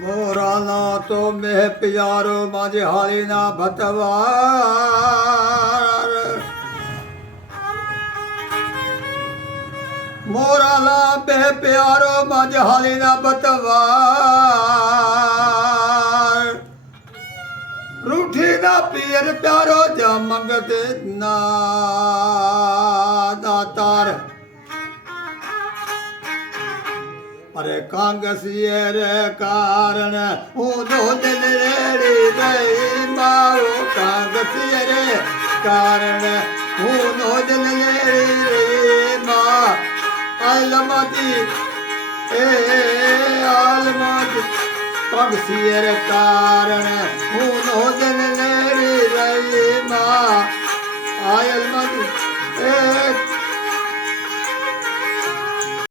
મોરાનો તો મેં પ્યારો માજે હાલીના ભતવાર મોરાલા બે પ્યારો માજે હાલીના ભતવાર રૂઠીના પિયર પ્યારો જા મંગતે ના દાતાર अरे कांगसिए रे कारण हूँ दो दिन रेड़ी गई माओ कांगसिए रे कारण हूँ दो दिन रेड़ी गई माँ आलमती आलमती कांगसिए रे कारण हूँ दो दिन